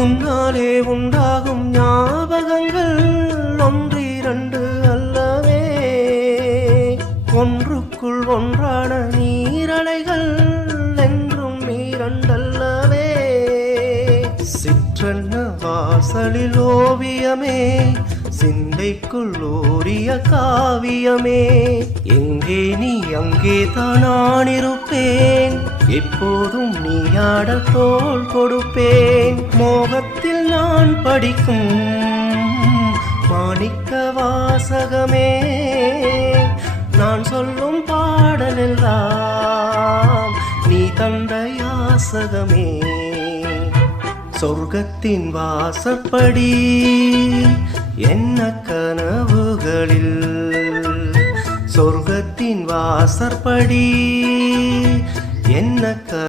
உன்னாலே உண்டாகும் ஞாபகங்கள் ஒன்றிரண்டு அல்லவே, ஒன்றுக்குள் ஒன்றான நீரலைகள் என்றும் இரண்டல்லவே. சிற்றன்ன வாசலில் ஓவியமே, சிந்தைக்குள் ஓரிய காவியமே, எங்கே நீ அங்கே தான் நான் இருப்பேன், எப்போதும் நீ ஆட தோள் கொடுப்பேன். மோகத்தில் நான் படிக்கும் மாணிக்க வாசகமே, நான் சொல்லும் பாடலெல்லாம் நீ தந்த யாசகமே. சொர்க்கத்தின் வாசப்படி என்ன கனவுகளில், சொர்க்கத்தின் வாசற்படி என்ன